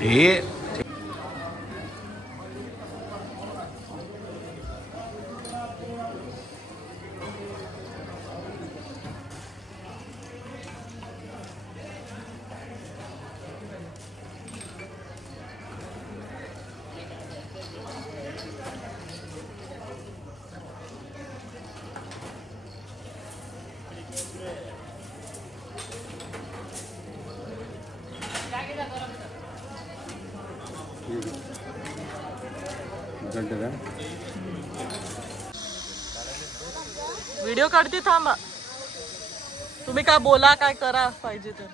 हे व्हिडिओ काढते थांबा. तुम्ही काय बोला काय करा पाहिजे तर.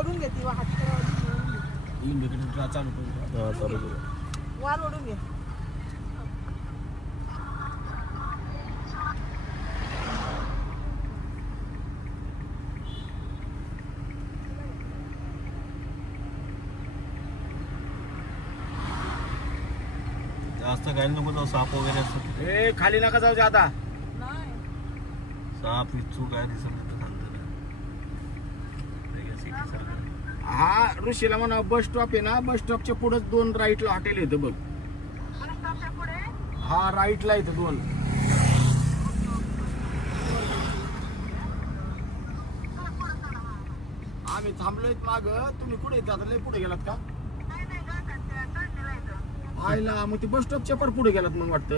ओढून घेते चालू वाल ओढून घे. जास्त काय नको जाऊ, साप वगैरे असतात. ए खाली नका जाऊ दे आता. साप इच्छू काय दिसत हा ऋषीला म्हणा बस स्टॉप आहे ना, बस स्टॉपच्या पुढे 2 राईटला हॉटेल येतं बघ. हा राईटला येतं 2. आम्ही थांबलोय माग. तुम्ही कुठे येतात? आता लय पुढे गेलात का? आयला मग ती बस स्टॉपच्या पण पुढे गेलात मग वाटतं.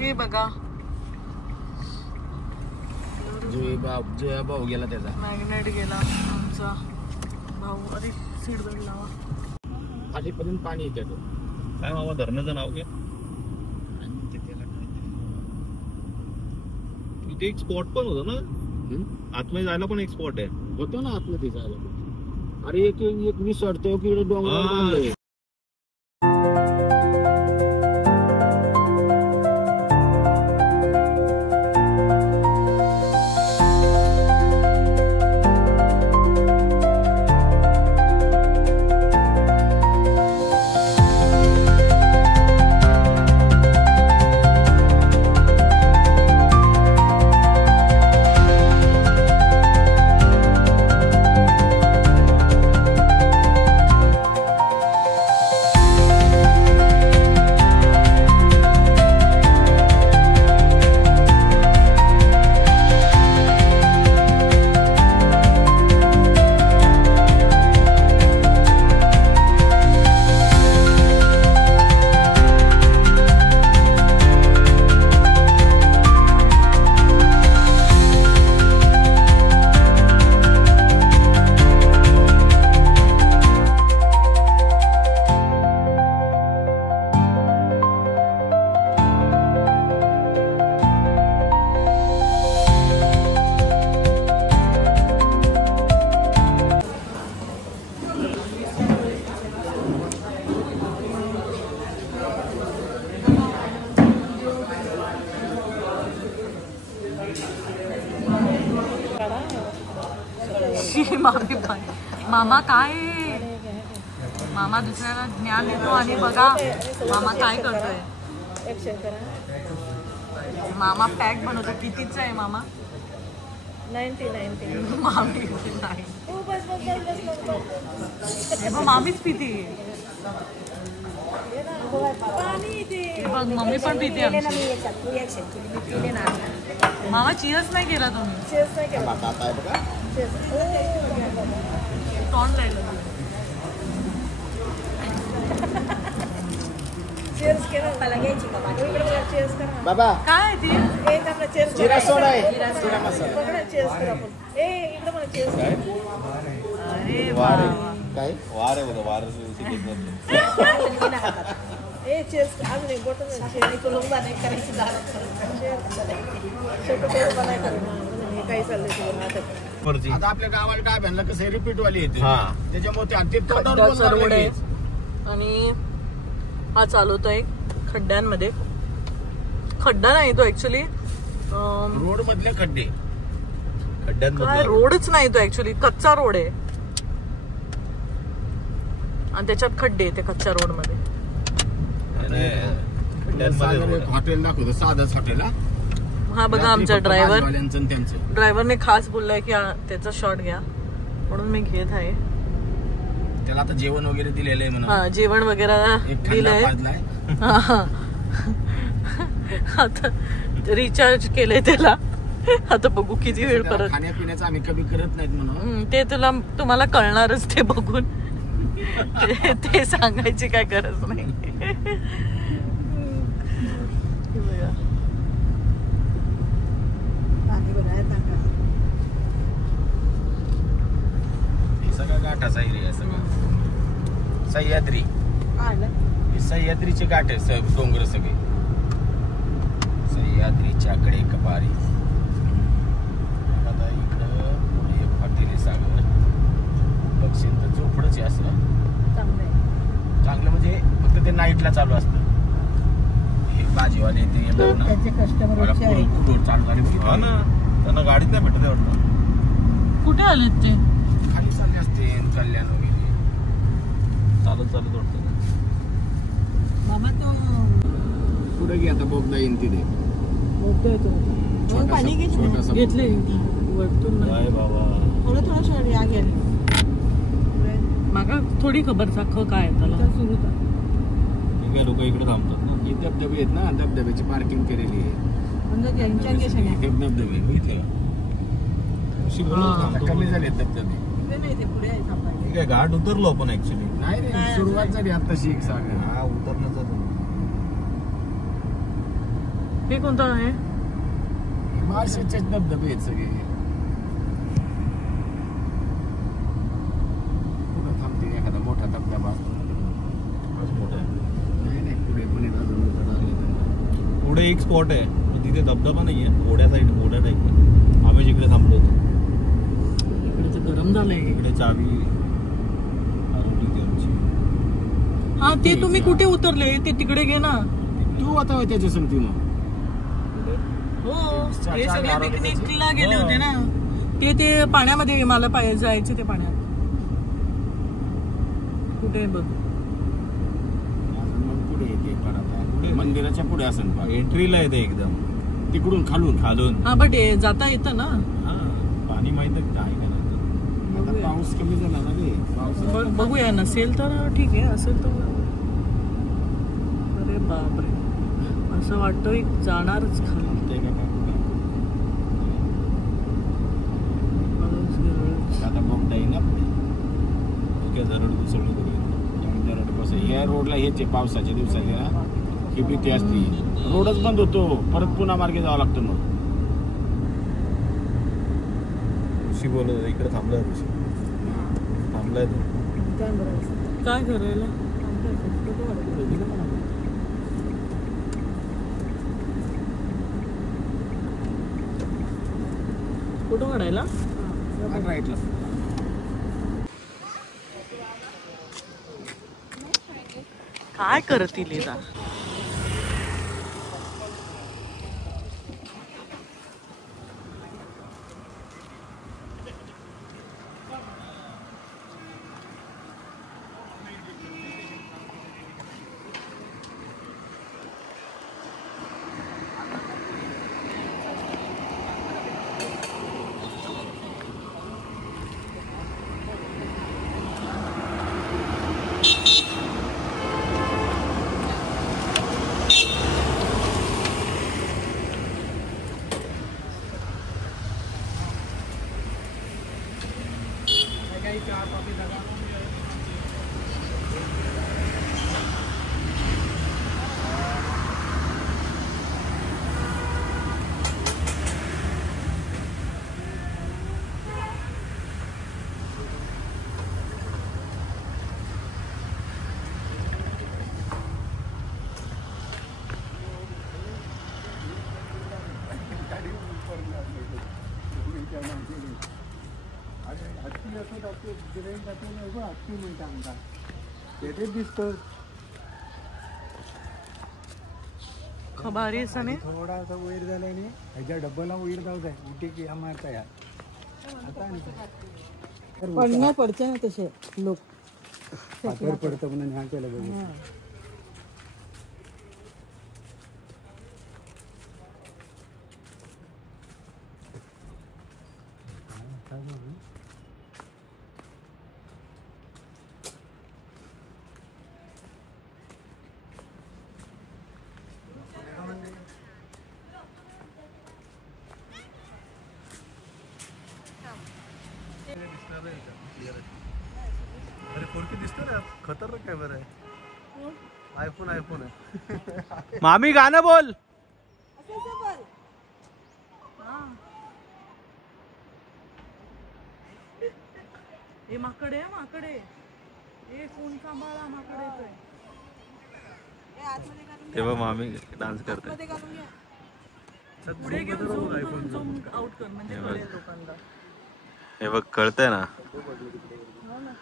हे बघा जय भाऊ गेला त्याचा. मॅग्नेट गेला आमचा भाऊ. अरे सीट बेल्ट लावा. खालीपर्यंत पाणी येते. काय मामा धरणाचं नाव घ्या. इथे एक स्पॉट पण होता ना आतमध्ये जायला, पण एक स्पॉट आहे. होतो ना आतमध्ये जायला. अरे एक विसरतो की डोंगर. मामा काय मामा दुसऱ्याला ज्ञान देतो आणि बघा मामा काय करतोय. मामा पॅक बनवतो. कितीच आहे मामा? 90 मामी नाही. मामीच पिती. बघ मम्मी पण पिते. मामा चीज नाही केला तुम्ही. तोंड राहिलं. बाबा काय ती? जिरा सोडा आहे. जिरा मसाला. अरे वारे काय वारे बघा वार आता आपल्या गावाला काय म्हणलं कसं रिपीट वाली येते त्याच्यामुळे आणि हा चालवतोय खड्ड्यांमध्ये. खड्डा नाही तो ऍक्च्युली रोड मधले खड्डे. काय रोडच नाही तो ऍक्च्युली कच्चा रोड आहे आणि त्याच्यात खड्डे ते कच्च्या रोड मध्ये. हॉटेल दाखवतो साधंच हॉटेल. हा बघा आमचा ड्रायव्हरने खास बोललाय की त्याचा शॉट घ्या म्हणून मी घेत आहे. त्याला आता जेवण वगैरे दिलेलं आहे म्हणून. हा जेवण वगैरे दिलंय. आता रिचार्ज केलंय त्याला. आता बघू किती वेळ परत. खाण्यापिण्याचं आम्ही कमी करत नाहीत म्हणून ते तुम्हाला कळणारच ते बघून. ते सांगायची काय गरज नाही. सगळा घाटाचा एरिया सगळं. सह्याद्री सह्याद्रीचे घाट आहे डोंगर सगळे. सह्याद्रीच्या कडे कपारी. आता इकडं एक हॉटेल आहे त्यांचे कस्टमर रोजचे आहे. चालू झाली बघितलं. हा ना, त्यांना गाडीत नाही भेटत आहे वाटतं. कुठे आलेत ते? खाली चालले असते कल्याण वगैरे. चालत वाटतं. मामा तो पुढे गे आता बोगदा येईन तिथे. बोगदा येतो. मग पाणी छोटासा घेतले वरतून नाही. काय बाबा, थोडं सोड या गेले. मागा थोडी खबर साख काय आहे त्याला. सुरू होता. ठीक आहे, लोक इकडे थांबतात ना. हे धबधबे आहेत ना, धबधब्याची पार्किंग केलेली आहे. म्हणजे त्यांच्या केशन आहे. हे धबधबे बघितले का? अशी बोलत आता थांबतो. कमी झाले धबधबे. ते नाही ते पुढे आहे थांबायला. ठीक आहे, घाट उतरलो आपण ऍक्च्युली. नाही रे, सुरुवात झाली आत्ताशी एक सागर. हा, उतरण्याचा हे कोणतं आहे? मार्शेचे धबधबे आहेत सगळे. पुढे थांबते एखादा मोठा धबधबा असतो. मोठा आहे. नाही पुढे पण येतात अजून उतर आले. पुढे एक स्पॉट आहे, पण तिथे धबधबा नाहीये. ओढ्या टाईप आम्ही जिकडे थांबलो होतो. इकडे तर गरम झालंय. इकडे चावी हरवली होती आमची. हा, ते तुम्ही कुठे उतरले? ते तिकडे गे ना. तू आता होय त्याच्या संगतीनं. हो, हे सगळे पिकनिकला गेले होते ना. ते पाण्यामध्ये मला जायचे ते पाण्यात. कुठे बघ, मग पुढे येते परत मंदिराच्या पुढे असेल पार. एंट्रीला येते एकदम तिकडून खालून. खालून. बट जाता येतं ना. हा, पाणी माहित आहे का नाही. आता पाऊस कमी झाला ना रे. पाऊस बघूया, नसेल तर ठीक आहे, असेल तर. अरे बापरे, असं वाटतंय जाणारच खाली. आता बोगदा येईल ना पुढे. ओके, जरड घुसळलं करूया. दरड कसं या रोडला हेच आहे पावसाच्या दिवसात ना, ही भीती असते. रोडच बंद होतो, परत पुन्हा मार्गे जावं लागतं. मग ऋषी बोलत इकडे थांबलाय. ऋषी थांबलाय तो. काय करायला? फोटो काढायला? राईटला. काय करतील इथं? भारी आहे. थोडासा वैर झालाय नाही ह्याच्या डब्बाला वैर जाऊ द्या इथे की हा मारता या पडण्या पडते ना तसे लोक हातावर पडतं म्हणून ह्या केलं बघा. अरे फोरकी दिसतो ना, खतरनाक कॅमेरा आहे. आयफोन आहे. मामी गाणं बोल. हे माकडे माकडे, हे फोन सांभाळा, माकडे येतोय. तेव्हा मामी डान्स करते. पुढे घेऊन झूम आउट कर म्हणजे कळेल लोकांना. हे बघ, कळतंय ना. हो ना.